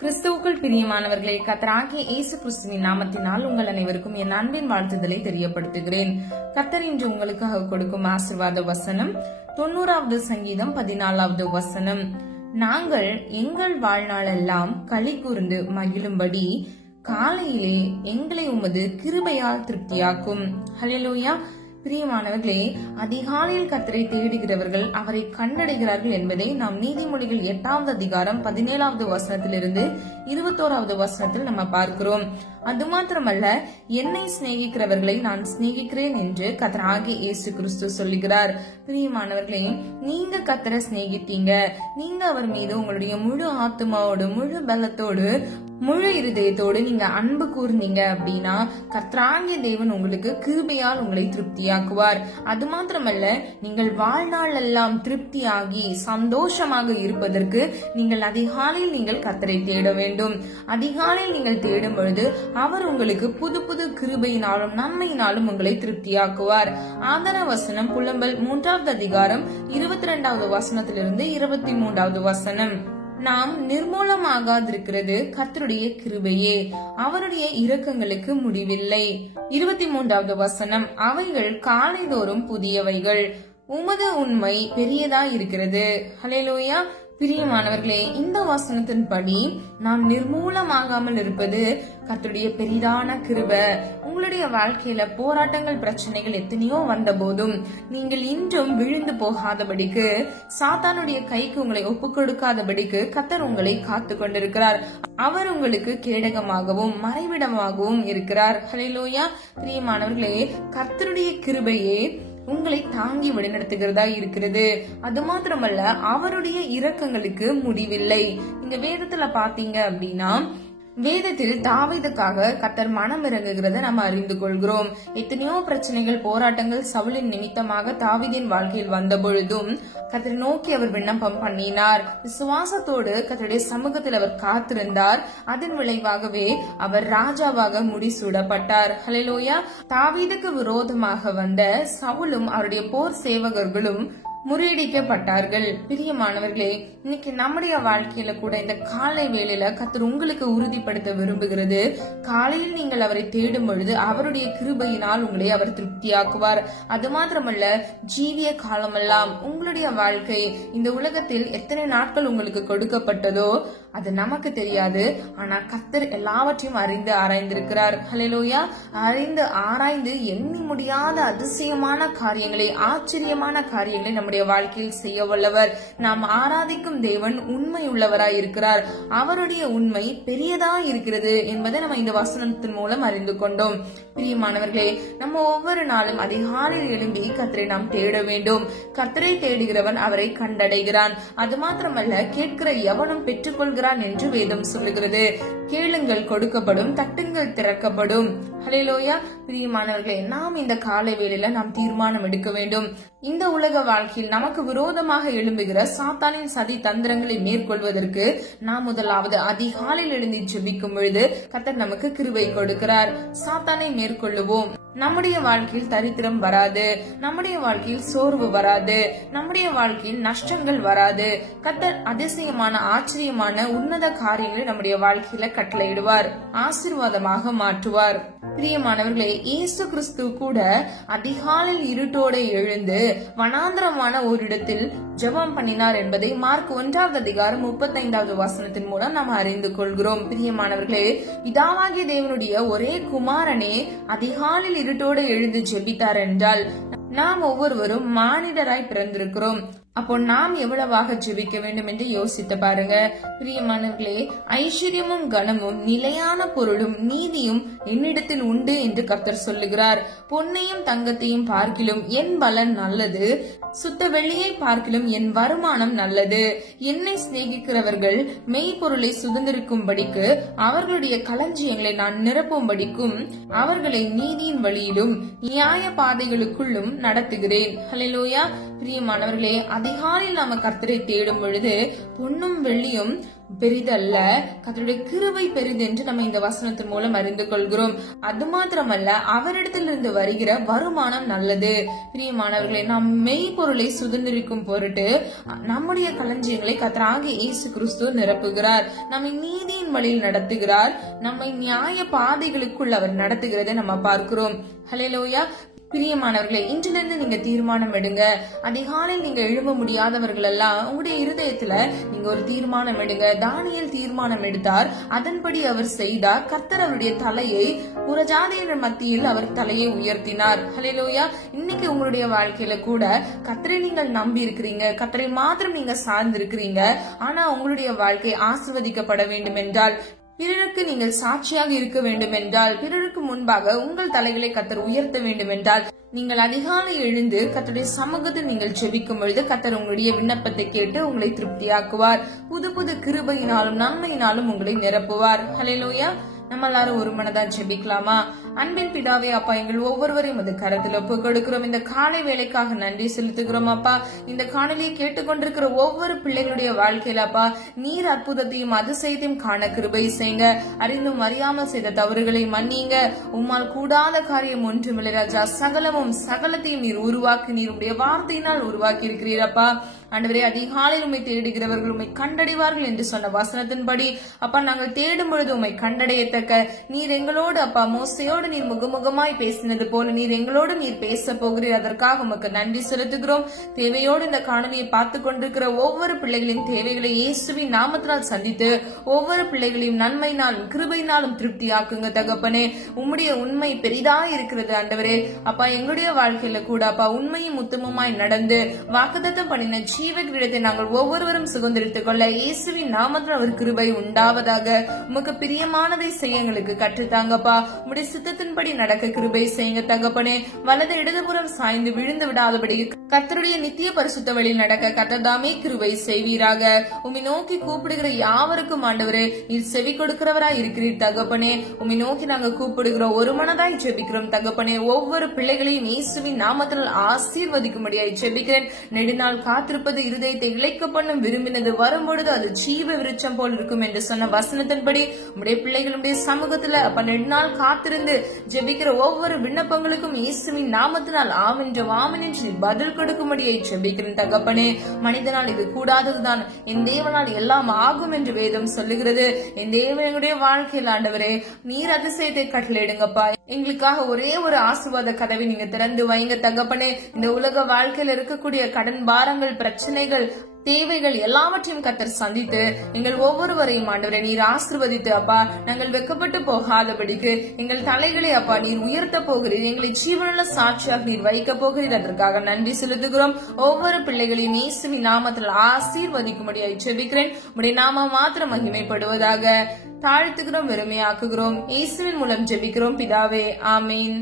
கிறிஸ்துவுக்குள் பிரியமானவர்களே, கர்த்தராகிய இயேசு கிறிஸ்துவின் நாமத்தினால் உங்கள் அனைவருக்கும் என் அன்பின் வாழ்த்துதலை தெரியப்படுத்துகிறேன். கர்த்தர் இன்று உங்களுக்காக கொடுக்கும் ஆசீர்வாத வசனம் 90வது சங்கீதம் 14வது வசனம். நாங்கள் எங்கள் வாழ்நாளெல்லாம் களி கூர்ந்து மகிழும்படி காலையிலே எங்களை உமது கிருபையால் திருப்தியாக்கும். ஹல்லேலூயா. பிரியமானவர்களே, அதிகாலையில் கர்த்தரை தேடுகிறவர்கள் அவரை கண்டடைகிறார்கள் என்பதை நாம் நீதிமொழிகள் 8வது அதிகாரம் 17வது வசனத்திலிருந்து 21வது வசனத்தில் நம்ம பார்க்கிறோம். அது மாத்திரமல்ல, என்னை சிநேகிக்கிறவர்களை நான் சிநேகிக்கிறேன் என்று கர்த்தராகிய இயேசு கிறிஸ்து சொல்லுகிறார். பிரியமானவர்களே, நீங்க கர்த்தரை சிநேகித்தீங்க, நீங்க அவர் மீது உங்களுடைய முழு ஆத்மாவோடு, முழு பலத்தோடு, முழு இருதயத்தோடு நீங்க அன்பு கூர்ந்தீங்க அப்படின்னா கர்த்தராகிய தேவன் உங்களுக்கு கிருபையால் உங்களை திருப்தியாக்குவார். அது மாத்திரமல்ல, நீங்கள் வாழ்நாள் எல்லாம் திருப்தியாகி சந்தோஷமாக இருப்பதற்கு நீங்கள் அதிகாலையில் நீங்கள் கர்த்தரை தேட வேண்டும். அதிகாலையில் நீங்கள் தேடும் பொழுது அவர் உங்களுக்கு புது புது கிருபையினாலும் நன்மையினாலும் உங்களை திருப்தியாக்குவார். ஆதார வசனம் புலம்பல் 3வது அதிகாரம் 22வது வசனத்திலிருந்து 23வது வசனம். நாம் நிர்மூலமாகாதிருக்கிறது கர்த்தருடைய கிருபையே, அவருடைய இரக்கங்களுக்கு முடிவில்லை. 23வது வசனம். அவைகள் காலைதோறும் புதியவைகள், உமது உண்மை பெரியதா இருக்கிறது. ஹல்லேலூயா. பிரியமானவர்களே, இந்த வசனத்தின்படி நாம் நிர்மூலமாகாமல் இருப்பது கர்த்தருடைய பெரிதான கிருபை. உங்களுடைய வாழ்க்கையில போராட்டங்கள், பிரச்சனைகள் எத்தனையோ வந்த போதும் நீங்கள் இன்றும் விழுந்து போகாதபடிக்கு, சாத்தானுடைய கைக்கு உங்களை ஒப்புக் கொடுக்காதபடிக்கு கர்த்தர் உங்களை காத்து கொண்டிருக்கிறார். அவர் உங்களுக்கு கேடகமாகவும் மறைவிடமாகவும் இருக்கிறார். ஹல்லேலூயா. பிரியமானவர்களே, கர்த்தருடைய கிருபையே உங்களை தாங்கி வழிநடத்துகிறதா இருக்கிறது. அது மாத்திரமல்ல, அவருடைய இரக்கங்களுக்கு முடிவில்லை. இந்த வேதத்துல பாத்தீங்க அப்படின்னா, வேதத்தில் தாவீதுக்காக கர்த்தர் மனம் இறங்குகிறத நம்ம அறிந்து கொள்கிறோம். எத்தனையோ பிரச்சனைகள், போராட்டங்கள் சவுலின் நிமித்தமாக தாவீதின் வாழ்க்கையில் வந்த பொழுதும் கர்த்தரை நோக்கி அவர் விண்ணப்பம் பண்ணினார். விசுவாசத்தோடு கர்த்தருடைய சமூகத்தில் அவர் காத்திருந்தார். அதன் விளைவாகவே அவர் ராஜாவாக முடிசூடப்பட்டார். ஹல்லேலூயா. தாவீதுக்கு விரோதமாக வந்த சவுலும் அவருடைய போர் சேவகர்களும் முறியடிக்கப்பட்டார்கள். பிரியமானவர்களே, இன்னைக்கு நம்முடைய வாழ்க்கையில கூட இந்த காலை வேளையில கர்த்தர் உங்களுக்கு உறுதிப்படுத்த விரும்புகிறது. காலையில் நீங்கள் அவரை தேடும் பொழுது அவருடைய கிருபையினால் உங்களை அவர் திருப்தியாக்குவார். அது மாத்திரமல்ல, ஜீவிய காலமெல்லாம் உங்களுடைய வாழ்க்கை இந்த உலகத்தில் எத்தனை நாட்கள் உங்களுக்கு கொடுக்கப்பட்டதோ அது நமக்கு தெரியாது. ஆனா கர்த்தர் எல்லாவற்றையும் அறிந்து ஆராய்ந்திருக்கிறார். ஹல்லேலூயா. அறிந்து ஆராய்ந்து எண்ணி முடியாத அதிசயமான காரியங்களை, ஆச்சரியமான காரியங்களை நம்முடைய வாழ்க்கையில் செய்ய வல்லவர். நாம் ஆராதிக்கும் தேவன் உண்மை உள்ளவராய் இருக்கிறார். அவருடைய உண்மை பெரியதா இருக்கிறது என்பதை நம்ம இந்த வசனத்தின் மூலம் அறிந்து கொண்டோம். பிரியமானவர்களே, நம்ம ஒவ்வொரு நாளும் அதிகாலையில் எழும்பி கர்த்தரை நாம் தேட வேண்டும். கர்த்தரை தேடுகிறவன் அவரை கண்டடைகிறான். அது மாத்திரமல்ல, கேட்கிற எவனும் பெற்றுக்கொள்கிறான் என்று வேதம் சொல்லுகிறது. கேளுங்கள் கொடுக்கப்படும், தட்டுங்கள் திறக்கப்படும். ஹல்லேலூயா. பிரியமானவர்களே, நாம் இந்த காலை வேளையில நாம் தீர்மானம் எடுக்க வேண்டும். இந்த உலக வாழ்க்கையில் நமக்கு விரோதமாக எழும்புகிற சாத்தானின் சதி தந்திரங்களை மேற்கொள்வதற்கு நாம் முதலாவது அதிகாலையில் எழுந்து ஜெபிக்கும் பொழுது கர்த்தர் நமக்கு கிருபை கொடுக்கிறார். சாத்தானை மேற்கொள்ளுவோம். நம்முடைய வாழ்க்கையில் தரித்திரம் வராது, நம்முடைய வாழ்க்கையில் சோர்வு வராது, நம்முடைய வாழ்க்கையில் நஷ்டங்கள் வராது. கர்த்தர் அதிசயமான, ஆச்சரியமான, உன்னத காரியங்களை நம்முடைய வாழ்க்கையில கட்டளையிடுவார், ஆசீர்வாதமாக மாற்றுவார். பிரியமானவர்களே, இயேசு கிறிஸ்து கூட அதிகாலையில் இருட்டோட எழுந்து வனாந்தரமான ஒரு இடத்தில் ஜெபம் பண்ணினார் என்பதை மார்க் 1வது அதிகாரம் 35வது வசனத்தின் மூலம் நாம் அறிந்து கொள்கிறோம். பிரியமானவர்களே, பிதாவாகிய தேவனுடைய ஒரே குமாரனே அதிகாலையில் இருட்டோடு எழுந்து ஜெபித்தார் என்றால் நாம் ஒவ்வொருவரும் மானிடராய் பிறந்திருக்கிறோம். அப்போ நாம் எவ்வளவாக ஜெபிக்க வேண்டும் என்று யோசித்து பாருங்க. பிரியமானவர்களே, ஐஸ்வர்யமும் கனமும் நிலையான பொருளும் நீதியும் என்னிடத்தில் உண்டு என்று கர்த்தர் சொல்லுகிறார். பொன்னையும் தங்கத்தையும் பார்க்கிலும் என் பலன் நல்லது, சுத்த வெள்ளியை பார்க்கிலும் என் வருமானம் நல்லது. என்னை சிநேகிக்கிறவர்கள் மெய்ப்பொருளை சுதந்திரிக்கும்படிக்கு, அவர்களுடைய களஞ்சியங்களை நான் நிரப்பும்படிக்கும், அவர்களை நீதியின் வழியிலும் நியாய பாதைகளுக்குள்ளும் நடத்துகிறேன். ஹல்லேலூயா. பிரியமானவர்களே, அதிகாலையில் நாம கர்த்தரை தேடும் பொழுது பொன்னும் வெள்ளியும் பெரிதல்ல, கர்த்தருடைய கிருபை பெரிது என்று நம்ம இந்த வசனத்தின் மூலம் அறிந்து கொள்கிறோம். அது மாத்திரமல்ல, அவரிடத்திலிருந்து வருகிற வருமானம் நல்லது. பிரியமானவர்களே, நாம் மெய்ப்பொருளை சுதந்திரிக்கும் பொருட்டு நம்முடைய களஞ்சியங்களை கர்த்தராகிய இயேசு கிறிஸ்து நிரப்புகிறார். நம்மை நீதியின் வழியில் நடத்துகிறார். நம்மை நியாய பாதைகளுக்குள் அவர் நடத்துகிறதை நம்ம பார்க்கிறோம். ஹல்லேலூயா. பிரியமானவர்களே, இன்றிலிருந்து நீங்க தீர்மானம் எடுங்க. அதிகாலையில் நீங்க எழும்ப முடியாதவர்கள் எல்லாம் உங்களுடைய இருதயத்துல நீங்க ஒரு தீர்மானம் எடுங்க. தானியேல் தீர்மானம் எடுத்தார், அதன்படி அவர் செய்தார். கர்த்தர் அவருடைய தலையை புறஜாதியினர் மத்தியில் அவர் தலையை உயர்த்தினார். ஹல்லேலூயா. இன்னைக்கு உங்களுடைய வாழ்க்கையில கூட கர்த்தரை நீங்கள் நம்பி இருக்கிறீங்க, கர்த்தரை மாத்திரம் நீங்க சார்ந்து இருக்கிறீங்க. ஆனா உங்களுடைய வாழ்க்கை ஆசீர்வதிக்கப்பட வேண்டும் என்றால், பிறருக்கு நீங்கள் சாட்சியாக இருக்க வேண்டும் என்றால், பிறருக்கு முன்பாக உங்கள் தலைகளை கர்த்தர் உயர்த்த வேண்டும் என்றால், நீங்கள் அதிகாலை எழுந்து கர்த்தருடைய சமூகத்தில் நீங்கள் ஜெபிக்கும் பொழுது கர்த்தர் உங்களுடைய விண்ணப்பத்தை கேட்டு உங்களை திருப்தியாக்குவார். புது புது கிருபையினாலும் நன்மையினாலும் உங்களை நிரப்புவார். ஹல்லேலூயா. நம்ம எல்லாரும் ஒரு மனதா ஜெபிக்கலாமா? அன்பின் பிதாவே, அப்பா, எங்கள் ஒவ்வொருவரையும் அது கரத்தில் ஒப்பு கொடுக்கிறோம். இந்த காலை வேலைக்காக நன்றி செலுத்துகிறோம் அப்பா. இந்த காணொலியை கேட்டுக்கொண்டிருக்கிற ஒவ்வொரு பிள்ளைகளுடைய வாழ்க்கையில அப்பா, நீர் அற்புதத்தையும் அதிசயத்தையும் காண கிருபை செய்யுங்க. அறிந்தும் அறியாமல் செய்த தவறுகளை மன்னிங்க. உம்மால் கூடாத காரியம் ஒன்றுமில்லை ராஜா. சகலத்தையும் நீர் உருவாக்கி, நீர் உடைய வார்த்தையினால் உருவாக்கி இருக்கிறீரப்பா. ஆண்டவரே, அதிகாலையில் உம்மை தேடுகிறவர்கள் உம்மை கண்டடைவார்கள் என்று சொன்ன வசனத்தின்படி அப்பா, நாங்கள் தேடும் பொழுது உம்மை கண்டடையத்தக்க நீர் எங்களோடு அப்பா, மோசையோடு நீர் முகமுகமாய் பேசினது போல நீர் பேச போகிறீர். அதற்காக உமக்கு நன்றி செலுத்துகிறோம். தேவையோடு இந்த காணொலியை பார்த்து கொண்டிருக்கிற ஒவ்வொரு பிள்ளைகளின் தேவைகளை இயேசுவின் நாமத்தினால் சந்தித்து ஒவ்வொரு பிள்ளைகளையும் நன்மையினாலும் கிருபையினாலும் திருப்தியாக்குங்க தகப்பனே. உம்முடைய உண்மை பெரிதாய் இருக்கிறது ஆண்டவரே. அப்பா, எங்களுடைய வாழ்க்கையில கூட அப்பா உண்மையும் உத்தமமாய் நடந்து வாக்குத்தத்தம் பண்ணின ஜீவ கிரீடத்தை நாங்கள் ஒவ்வொருவரும் சுதந்திரித்துக் கொள்ள இயேசுவின் நாமத்தில் அவர் கிருபை உண்டாவதாக. உமக்கு பிரியமானதை செய்ய எங்களுக்கு கற்றுத்தாங்கப்பா. உம்முடைய சித்தத்தின்படி நடக்க கிருபை செய்யுங்க தகப்பனே. வலது இடதுபுறம் சாய்ந்து விழுந்து விடாதபடி கர்த்தருடைய நித்திய பரிசுத்த வழியில் நடக்க கர்த்தர்தாமே கிருபை செய்வீராக. உம்மை நோக்கி கூப்பிடுகிற யாவருக்கும் ஆண்டவரே நீர் செவி கொடுக்கிறவராய் இருக்கிறீர் தகப்பனே. உம்மை நோக்கி நாங்கள் கூப்பிடுகிறோம், ஒரு மனதாய் ஜெபிக்கிறோம் தகப்பனே. ஒவ்வொரு பிள்ளைகளையும் இயேசுவின் நாமத்தில் ஆசீர்வதிக்கும்படியாய் ஜெபிக்கிறேன். நெடுநாள் காத்திருப்பது இருதயத்தை இழைக்க பண்ணும், விரும்பினது வரும்பொழுது அது ஜீவ விருட்சம் போல் இருக்கும் என்று சொன்ன வசனத்தின்படி உம்முடைய பிள்ளைகளுடைய சமூகத்துல அப்ப நெடுநாள் காத்திருந்து ஜெபிக்கிற ஒவ்வொரு விண்ணப்பங்களுக்கும் இயேசுவின் நாமத்தினால் ஆமென் என்று பதில் கொடுக்கும்படியை ஜெபிக்கிறேன் தகப்பனே. மனிதனால் இது கூடாததுதான், என் தேவனால் எல்லாம் ஆகும் என்று வேதம் சொல்லுகிறது. என் தேவனுடைய வாழ்க்கையில் ஆண்டவரே நீர் அதிசயத்தை கட்டளையிடுங்கப்பா. எங்களுக்காக ஒரே ஒரு ஆசீர்வாத கதவை நீங்க திறந்து வைங்க தகப்பனே. இந்த உலக வாழ்க்கையில் இருக்கக்கூடிய கடன் பாரங்கள், பிரச்சனைகள், தேவைகள் எல்லாவற்றையும் கர்த்தர் சந்தித்து எங்கள் ஒவ்வொருவரையும் ஆண்டவரை நீர் ஆசீர்வதித்து அப்பா, நாங்கள் வெக்கப்பட்டு போகாதபடிக்கு எங்கள் தலைகளை அப்பா நீர் உயர்த்த போகிறீர். எங்களை ஜீவனுள்ள சாட்சியாக நீர் வைக்க போகிறீர். அதற்காக நன்றி செலுத்துகிறோம். ஒவ்வொரு பிள்ளைகளையும் இயேசுவின் நாமத்தில் ஆசீர்வதிக்கும்படியாய் ஜெபிக்கிறேன். உம்முடைய நாமம் மாத்திரம் மகிமைப்படுவதாக. தாழ்த்துகிறோம், வெறுமையாக்குகிறோம். இயேசுவின் மூலம் ஜெபிக்கிறோம் பிதாவே, ஆமீன்.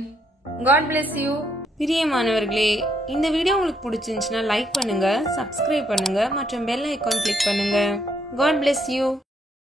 God bless you. பிரியமானவர்களே, இந்த வீடியோ உங்களுக்கு பிடிச்சிருந்துச்சுன்னா லைக் பண்ணுங்க, சப்ஸ்கிரைப் பண்ணுங்க மற்றும் பெல் ஐகான் கிளிக் பண்ணுங்க. God bless you.